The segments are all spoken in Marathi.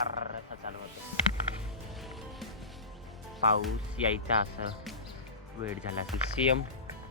असा चालू होतो. पाऊस यायचा असं वेळ झाला. कॅल्शियम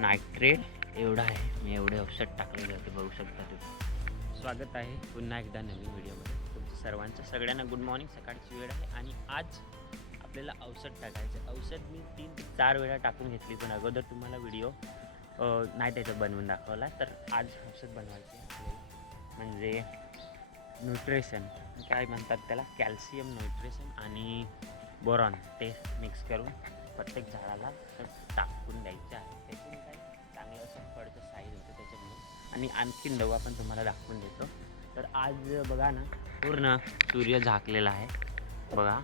नायट्रेट एवढा आहे. मी एवढे औषध टाकलेले होते, बघू शकता तुम्ही. स्वागत आहे पुन्हा एकदा नवीन व्हिडिओमध्ये तुमचं सर्वांचं. सगळ्यांना गुड मॉर्निंग. सकाळची वेळ आहे आणि आज आपल्याला औषध टाकायचं. औषध मी 3 ते 4 वेळा टाकून घेतली, पण अगोदर तुम्हाला व्हिडिओ नाही त्याचा बनवून दाखवला. तर आज औषध बनवायचे आपल्याला, म्हणजे न्यूट्रिशन काय म्हणतात त्याला, कॅल्शियम न्यूट्रिशन आणि बोरॉन, ते मिक्स करून प्रत्येक झाडाला टाकून द्यायचं आहे. त्याच्याने काय चांगलं असं फळचं साईज होतं त्याच्यामुळे. आणि आणखीन दवा पण तुम्हाला दाखवून देतो. तर आज बघा ना, पूर्ण सूर्य झाकलेला आहे. बघा,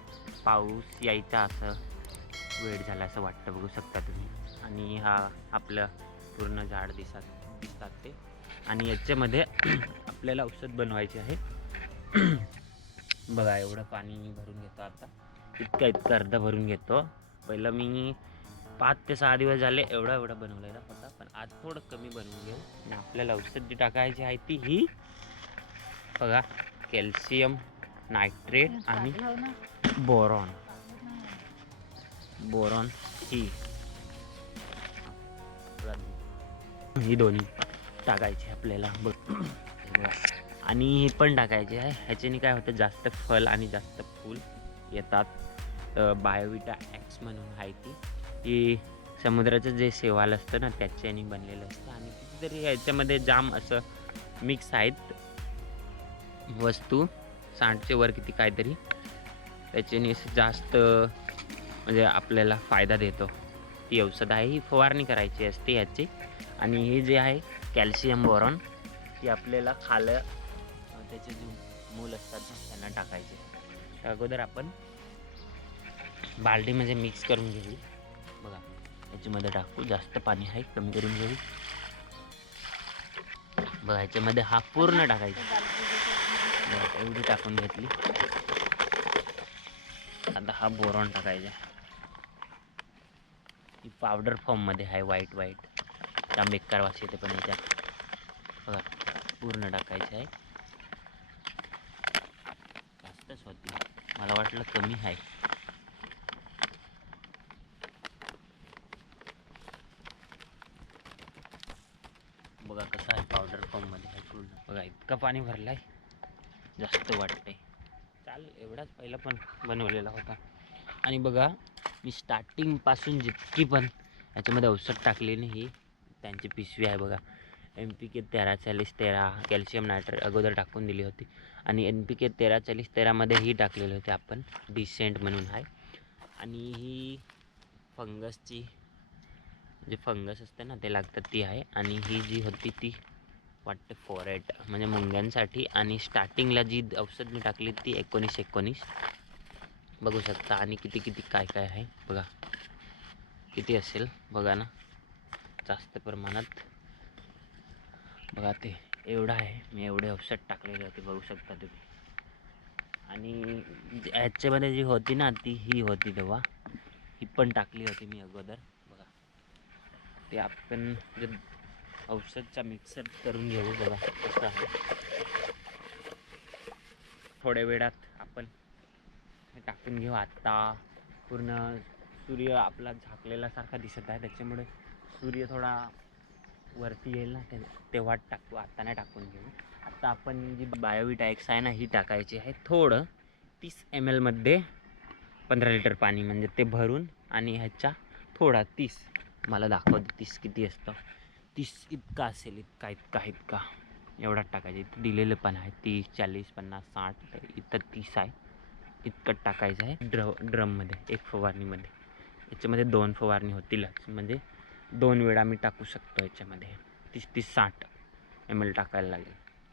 पाऊस यायचा असं वेळ झाला असं वाटतं, बघू शकता तुम्ही. आणि हा आपलं पूर्ण झाड दिसतात ते. आणि याच्यामध्ये आपल्याला औषध बनवायचे आहे. बघा, एवढं पाणी भरून घेतो आता. इतकं अर्धा भरून घेतो. पहिलं मी 5 ते 6 दिवस झाले एवढा बनवलेला होता, पण आज थोडं कमी बनवून घेऊ. आणि आपल्याला औषध जी टाकायची आहे ती ही बघा, कॅल्शियम नायट्रेट आणि बोरॉन ही दोन्ही टाकायची आपल्याला. आणि हे पण टाकायचे आहे. ह्याच्याने काय होतं, जास्त फल आणि जास्त फूल येतात. बायोविटा एक्स म्हणून आहे ती समुद्राचं जे शेवाल असतं ना त्याच्याने बनलेलं असतं. आणि कितीतरी ह्याच्यामध्ये जाम असं मिक्स आहेत वस्तू, 60च्या वर किती काहीतरी. त्याच्याने जास्त म्हणजे आपल्याला फायदा देतो. ती औषध आहे, ही फवारणी करायची असते ह्याची. आणि हे जे आहे कॅल्शियम बोरॉन, ती आपल्याला खालं त्याचे जे मूल असतात ना त्यांना टाकायचे. अगोदर आपण बालडीमध्ये मिक्स करून घेऊ. बघा, याच्यामध्ये टाकू. जास्त पाणी आहे, कमी करून घेऊ. बघा, याच्यामध्ये हा पूर्ण टाकायचा. एवढी टाकून घेतली. आता हा बोरॉन टाकायचा. ही पावडर फॉर्ममध्ये आहे, व्हाईट त्या बेकार वास येते पण याच्यात. बघा, पूर्ण टाकायचं आहे. जास्तच होती, मला वाटलं कमी आहे. बघा कसं आहे, पावडर फॉर्ममध्ये आहे पूर्ण. बघा, इतकं पाणी भरलंय, जास्त वाटतंय. चाल, एवढाच पहिला पण बनवलेला होता. आणि बघा, मी स्टार्टिंगपासून जितकी पण याच्यामध्ये औषध टाकलेली ही त्यांची पिशवी आहे. बघा, NPK 134013 कॅल्शियम नायट्रेट अगोदर टाकून दिली होती. आणि NPK 134013 ही टाकलेली होती आपण, डिसेंट म्हणून आहे. आणि ही फंगसची, जे फंगस असते ना ते लागतात ती आहे. आणि ही जी होती ती वाटते फॉरेट, म्हणजे मुंग्यांसाठी. आणि स्टार्टिंगला जी औषध मी टाकली ती 1919 बघू शकता. आणि किती काय आहे बघा, किती असेल बघा ना, जास्त प्रमाणात. बघा, ते एवढं आहे. मी एवढे औषध टाकलेले होते, बघू शकता तुम्ही. आणि ह्याच्यामध्ये जी होती ना ती ही होती तेव्हा, ही पण टाकली होती मी अगोदर. बघा, ते आपण जे औषधचा मिक्सर करून घेऊ. बघा कसं आहे. थोड्या वेळात आपण हे टाकून घेऊ. आत्ता पूर्ण सूर्य आपला झाकलेला सारखा दिसत आहे, त्याच्यामुळे सूर्य थोडा वरती येईल ना तेव्हा टाकू, आता नाही टाकून घेऊ. आता आपण जी बायोविटा एक्स आहे ना ही टाकायची आहे. थोडं 30 ml मध्ये 15 लिटर पाणी, म्हणजे ते भरून. आणि ह्याच्या थोडा 30, मला दाखवते 30 किती असतं. 30 इतका असेल, इतका एवढा टाकायचं. इथं दिलेलं पण आहे 30 40 50 60, इथं 30 आहे. इतकं टाकायचं आहे ड्रममध्ये, एक फवारणीमध्ये. याच्यामध्ये 2 फवारणी होतीलच, म्हणजे 2 वेळा मी टाकू शकतो याच्यामध्ये. 30-60 ml टाकायला लागेल.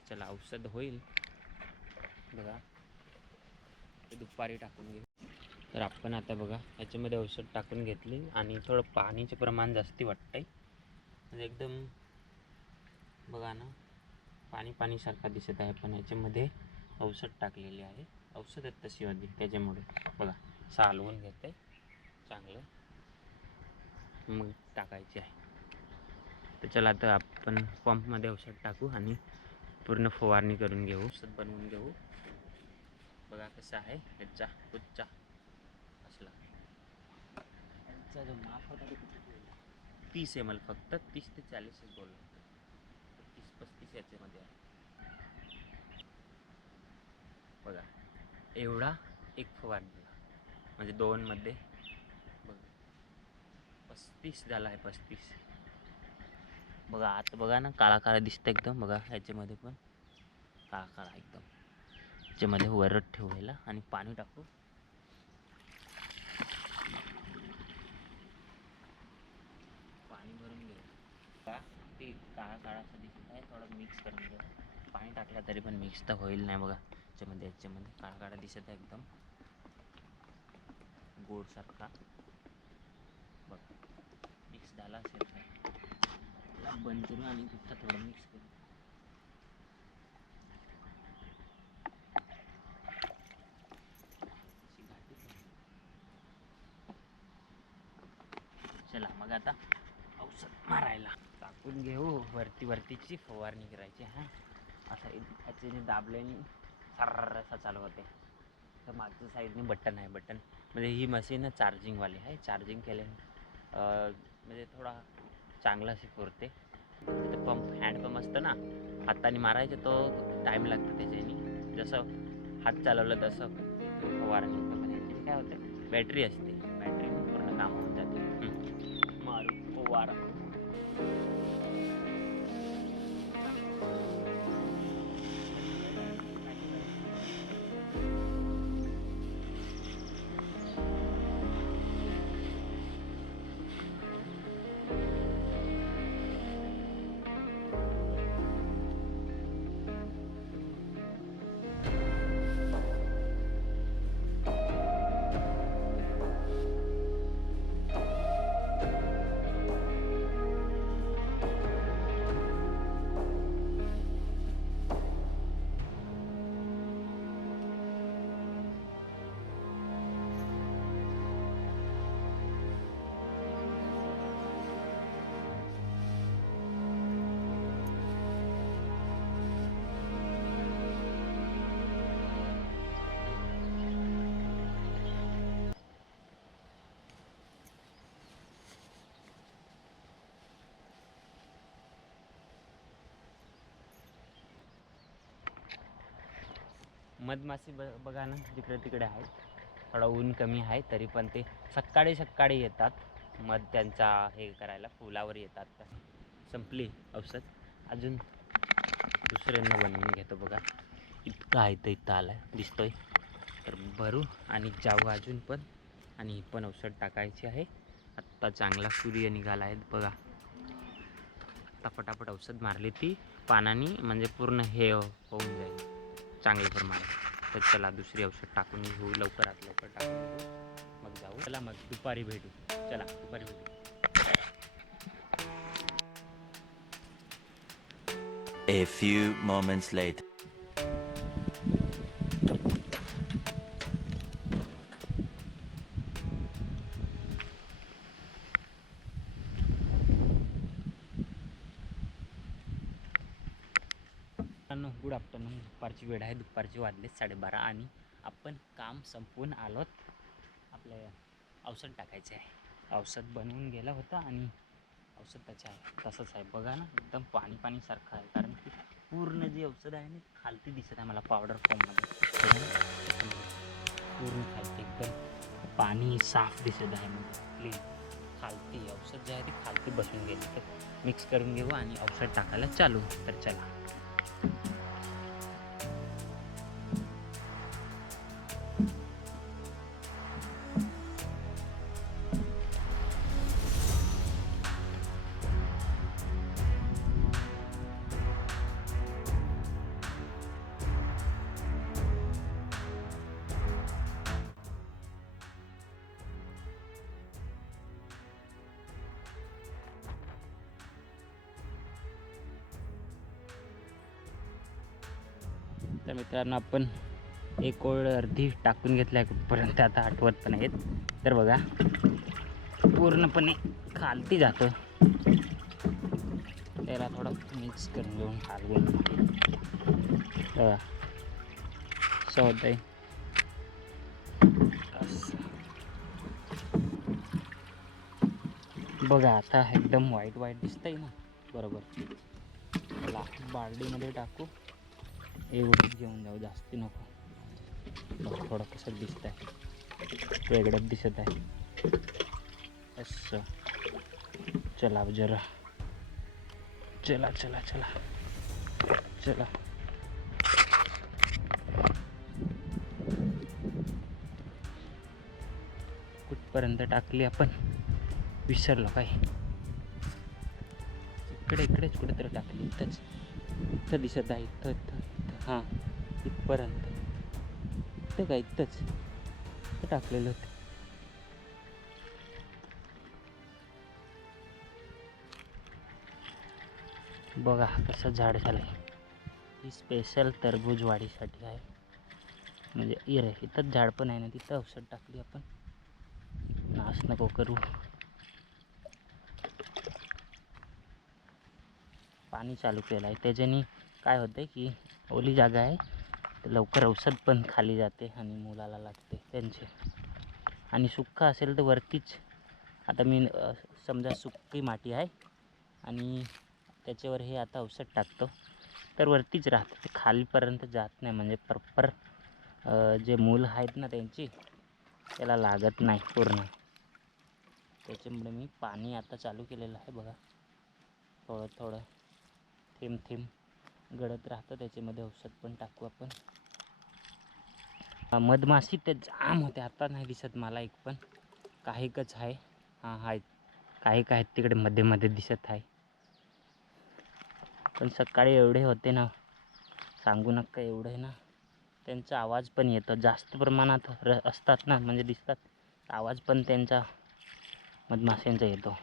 चला, औषध होईल. बघा, ते दुपारी टाकून घेऊ. तर आपण आता बघा याच्यामध्ये औषध टाकून घेतली. आणि थोडं पाणीचे प्रमाण जास्ती वाटतंय, म्हणजे एकदम बघा ना पाणीसारखा दिसत आहे, पण याच्यामध्ये औषध टाकलेले आहे. औषधात तशी होती त्याच्यामुळे. बघा, सालवून घेते चांगलं, मग टाकायचे आहे. तर चला, आता आपण पंपमध्ये औषध टाकू आणि पूर्ण फवारणी करून घेऊ, औषध बनवून घेऊ. बघा कसा आहे ह्याचा कुच्चा असला. त्यांचा जो माप होता तो किती ठेवला? 30 ml फक्त 30 ते 40 बोललो. 30-35 याच्यामध्ये आहे बघा. एवढा एक फवारणीला म्हणजे 2 मध्ये बघा 35 झाला आहे. 35 बघा. आता बघा ना काळा काळा दिसतं एकदम. बघा ह्याच्यामध्ये पण काळा काळा एकदम. ह्याच्यामध्ये वरट ठेवायला आणि पाणी टाकू. पाणी भरून घेऊ का ते काळा काळासा दिसत आहे. थोडं मिक्स करून घेऊ. पाणी टाकलं तरी पण मिक्स तर होईल नाही बघा. ह्याच्यामध्ये काळा काळा दिसत आहे एकदम गोड सारखा. बघा मिक्स झाला असेल तर बंद करू आणि पुन्हा थोडं मिक्स करू. चला मग आता औषध मारायला टाकून घेऊ. वरतीची फवारणी करायची. हां असं याच्याने दाबल्याने सर्रासा चालू होते. तर मागच्या साईडने बटन आहे. बटन म्हणजे ही मशीन चार्जिंगवाली आहे. चार्जिंग केल्याने म्हणजे थोडा चांगला अशी पुरते. तिथं पंप हँडपंप असतं ना हाताने मारायचं तो टाईम लागतो त्याच्याने. जसं हात चालवलं तसं फवारणी होतं. पण याच्याने काय होतं बॅटरी असते. बॅटरीने पूर्ण काम होऊन जाते. मारू फवारा. मधमाशी बघा ना जिकडे तिकडे आहे. थोडा ऊन कमी आहे तरी पण ते सकाळी येतात. मध त्यांचा हे करायला फुलावर येतात. संपली औषध. अजून दुसऱ्यांना बनवून घेतो बघा. इतकं आहे तर इथं आलाय दिसतोय. तर भरू आणि जाऊ अजून पण. आणि ही पण औषध टाकायची आहे. आत्ता चांगला सूर्य निघाला आहे बघा. आत्ता फटाफट औषध मारली ती पानाने म्हणजे पूर्ण हे होऊन जाईल चांगल्या प्रमाणात. तर चला दुसरी औषध टाकून घेऊ. लवकरात लवकर टाकून घेऊ मग जाऊ. चला मग दुपारी भेटू. चला दुपारी भेटू. A few moments later. Good afternoon. दुपारची वेळ आहे. दुपारची वाजले 12:30 आणि आपण काम संपवून आलोत. आपल्या औषध टाकायचे आहे. औषध बनवून गेलं होतं आणि औषध त्याचं आहे तसंच आहे बघा ना. एकदम पाणी सारखं आहे. कारण की पूर्ण जी औषध आहे ना खालती दिसत आहे मला पावडर फॉर्ममध्ये. पूर्ण खालती एकदम पाणी साफ दिसत आहे म्हणजे क्लीन. खालती औषध जे आहे ते खालती बसून गेली. तर मिक्स करून घेऊ आणि औषध टाकायला चालू. तर चला. तर मित्रांनो आपण एक ओळ अर्धी टाकून घेतल्या कुठपर्यंत आता आठवत पण आहेत. तर बघा पूर्णपणे खालती जातो. त्याला थोडं मिक्स करून घेऊन हलवून बघा असं होत आहे. बघा आता एकदम वाईट वाईट दिसतंय ना, बरोबर. चला बालडीमध्ये टाकू, एवढंच घेऊन जाऊ, जास्ती नको. बघा थोडं कसं दिसत आहे, वेगळंच दिसत आहे असं. चला जरा, चला चला चला चला. कुठपर्यंत टाकली आपण, विसरलो काय. इकडेच कुठेतरी टाकली, इथं दिसत आहे, इथं हां, इथपर्यंत. इथं काय, इथंच टाकलेलं होतं. बघा कसं झाड झालं आहे. ही स्पेशल टरबूज वाढीसाठी आहे. म्हणजे इरे इथंच झाड पण आहे ना, तिथं औषध टाकली आपण. नाश नको करू. पाणी चालू केलं आहे, त्याच्याने काय होतं की ओली जागा आहे तर लवकर औषध पण खाली जाते आणि मुलाला लागते त्यांचे. आणि सुक्का असेल तर वरतीच, आता मी समजा सुक्की माती आहे आणि त्याच्यावर हे आता औषध टाकतो तर वरतीच राहतं, ते खालीपर्यंत जात नाही. म्हणजे प्रॉपर जे मूल आहेत ना त्यांची, त्याला लागत नाही पूर्ण. त्याच्यामुळे मी पाणी आता चालू केलेलं आहे. बघा थोडं थोडं थेंब थेंब गळत राहतं, त्याच्यामध्ये औषध पण टाकू आपण. मधमाशी ते जाम होते, आता नाही दिसत मला एक पण, काहीकच आहे. हां आहेत, काही तिकडे मध्ये मध्ये दिसत आहे. पण सकाळी एवढे होते ना, सांगू नका एवढे ना. त्यांचा आवाज पण येतो, जास्त प्रमाणात असतात ना, म्हणजे दिसतात, आवाज पण त्यांचा मधमाशांचा येतो.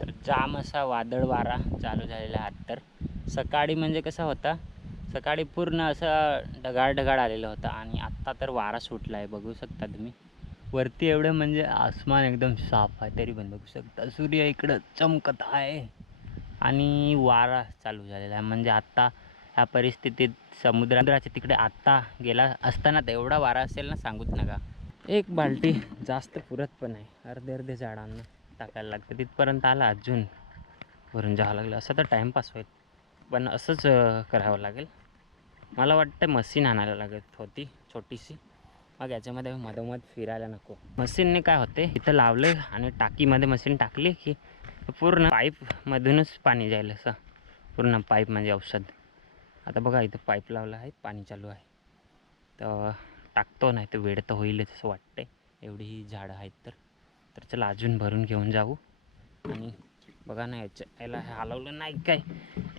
तर जाम असा वादळ वारा चालू झालेला आहे. तर सकाळी म्हणजे कसा होता, सकाळी पूर्ण असं ढगाळ आलेलं होतं आणि आत्ता तर वारा सुटला आहे, बघू शकता तुम्ही. वरती एवढं म्हणजे आसमान एकदम साफ आहे, तरी पण बघू शकता सूर्य इकडं चमकत आहे आणि वारा चालू झालेला आहे. म्हणजे आत्ता ह्या परिस्थितीत समुद्राच्या तिकडे आत्ता गेला असताना तर एवढा वारा असेल ना, सांगूच नका. एक बाल्टी जास्त पुरत पण नाही, अर्धे झाडांना टाकायला लागतं, तिथपर्यंत आला अजून भरून जावं लागलं. असं तर टाईमपास होईल, पण असंच करावं लागेल. मला वाटतं मशीन आणायला लागत होती छोटीशी, मग याच्यामध्ये मधोमध फिरायला नको. मशीनने काय होते, इथं लावलं आणि टाकीमध्ये मशीन टाकली की पूर्ण पाईपमधूनच पाणी जाईल, असं पूर्ण पाईप म्हणजे औषध. आता बघा इथं पाईप लावला आहे, पाणी चालू आहे, तर टाकतो, नाही तर वेळ तर होईलच असं वाटतंय. एवढी ही झाडं आहेत तर चला अजून भरून घेऊन जाऊ. आणि बघा ना, याला हलवलं नाही काय,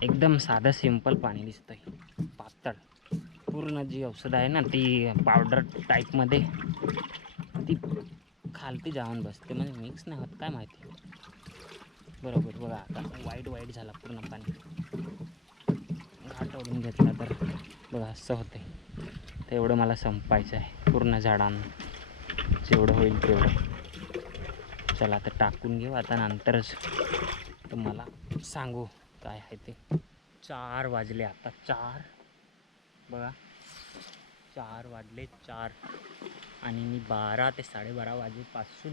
एकदम साधं सिंपल पाणी दिसतंय, पातळ. पूर्ण जी औषध आहे ना ती पावडर टाईपमध्ये ती खालती जाऊन बसते, म्हणजे मिक्स नाही होत, काय माहिती. बरोबर बघा आता वाईट झाला पूर्ण पाणी, घाट ओढून घेतला तर बघा असं होते. तर एवढं मला संपायचं आहे पूर्ण झाडांना, जेवढं होईल तेवढं. चला आता टाकून घेऊ, आता नंतरच तुम्हाला सांगू काय आहे ते. 4 वाजले आता, 4 बघा, 4 वाजले 4. आणि मी 12 ते 12:30 वाजेपासून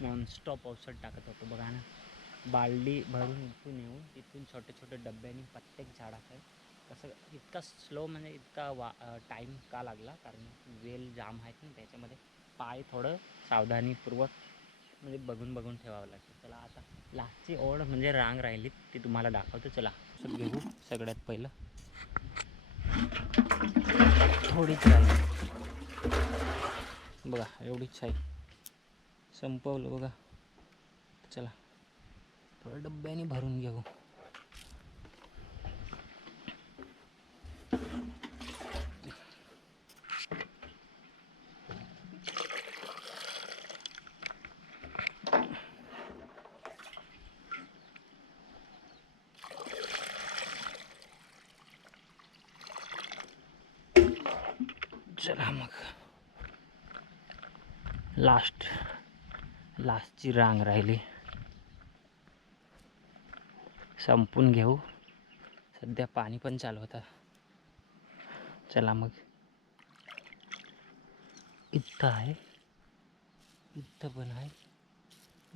नॉनस्टॉप औषध टाकत होतो. बघा ना, बालडी भरून इथून येऊन तिथून छोटे डब्याने प्रत्येक झाडाकडे कसं. इतका स्लो म्हणजे इतका टाईम का लागला, कारण वेल जाम आहेत ना त्याच्यामध्ये, पाय थोडं सावधानीपूर्वक म्हणजे बघून ठेवावं लागतं. चला आता लास्टची ओढ म्हणजे रांग राहिली ती तुम्हाला दाखवतो. चला औषध घेऊ. सगळ्यात पहिलं थोडीच राहिली बघा, एवढीच आहे, संपवलं बघा. चला थोडं डब्याने भरून घेऊ. चला मग लास्टची रांग राहिली. संपून घेऊ. सध्या पाणी पण चालू होतं. चला मग. इथं आहे, इथं पण आहे,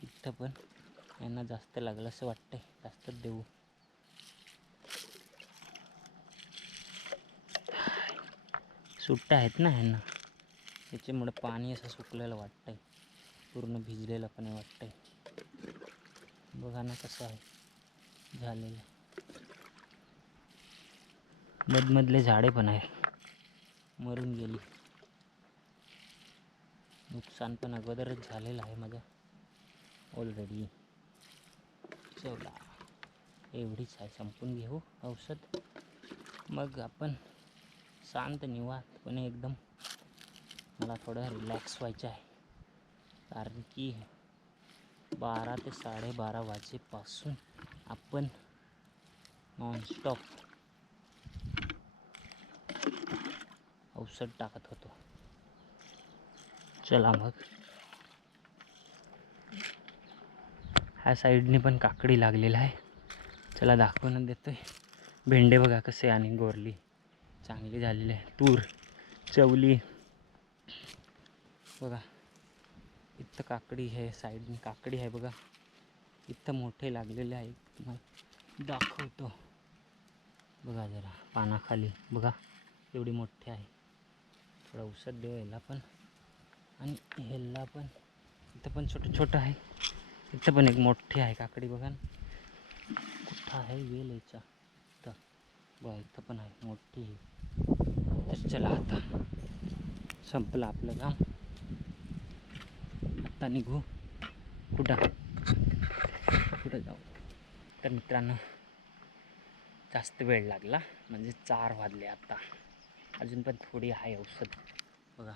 इथं पण. यांना जास्त लागलं असं वाटतंय, जास्तच देऊ. सुट्ट्या आहेत ना ह्यांना, त्याच्यामुळे पाणी असं सुकलेलं वाटतंय, पूर्ण भिजलेलं पण वाटतंय. बघा ना कसं आहे झालेलं. मधमधले झाडे पण आहे, मरून गेली. नुकसान पण अगोदरच झालेलं आहे माझं ऑलरेडी. चला, एवढीच आहे, संपून घेऊ औषध. मग आपण शांत निवांतपणे एकदम. मला थोडं रिलॅक्स व्हायचं आहे, कारण की 12 ते 12:30 वाजेपासून आपण नॉनस्टॉप औषध टाकत होतो. चला मग. ह्या साईडने पण काकडी लागलेला आहे, चला दाखवून देतोय. भेंडे बघा कसे, आणि गोरली चांगली झालेली आहे. तूर, चवली बघा. इथं काकडी आहे, साईडने काकडी आहे बघा. इथं मोठे लागलेले आहे, तुम्हाला दाखवतो बघा जरा. पानाखाली बघा एवढी मोठी आहे. थोडं औषध देऊ ह्याला पण, आणि ह्याला पण. इथं पण छोटं छोटं आहे. इथं पण एक मोठी आहे काकडी बघा ना. कुठं आहे वेल याचा? इथं बघा, इथं पण आहे मोठी. तर चला आता संपलं आपलं काम. आता निघू. कुठं जाऊ? तर मित्रांनो, जास्त वेळ लागला, म्हणजे 4 वाजले आता. अजून पण थोडी आहे औषध बघा.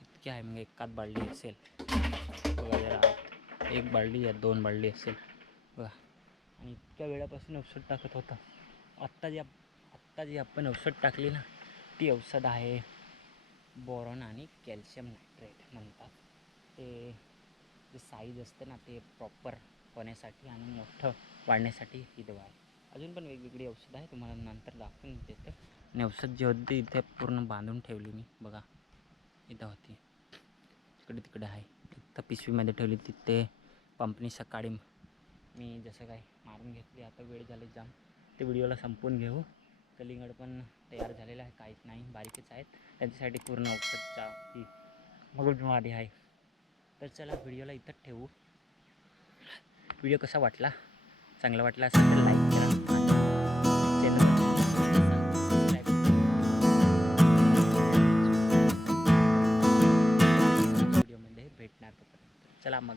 इतकी आहे, मग एकाच बालडी असेल बघा जरा. 1 बालडी या 2 बालडी असेल बघा. आणि इतक्या वेळापासून औषध टाकत होता. आत्ता जी आपण औषध टाकली ना, ती औषध आहे बोरॉन आणि कॅल्शियम नायट्रेट म्हणतात. ते जे साईज असते ना, ते प्रॉपर होण्यासाठी आणि मोठं वाढण्यासाठी ही दवा आहे. अजून पण वेगवेगळी औषधं आहे, तुम्हाला नंतर दाखवून देते. आणि औषध जी होती इथे पूर्ण बांधून ठेवली मी बघा. इथं होती, तिकडे आहे. इथं पिशवीमध्ये ठेवली. तिथे पंपनी सकाळी मी जसं काय मारून घेतली. आता वेळ झाली जाम, ते व्हिडिओला संपवून घेऊ. कलिंगड पण तयार झालेलं आहे, काहीच नाही, बारीकच आहेत. त्यांच्यासाठी पूर्ण औषधचा ही मगजमारी आहे. तर चला, व्हिडिओला इथंच ठेवू. व्हिडिओ कसा वाटला? चांगला वाटला असेल तर लाईक करा, चॅनल सबस्क्राईब करा. व्हिडिओमध्ये भेटणार. चला मग.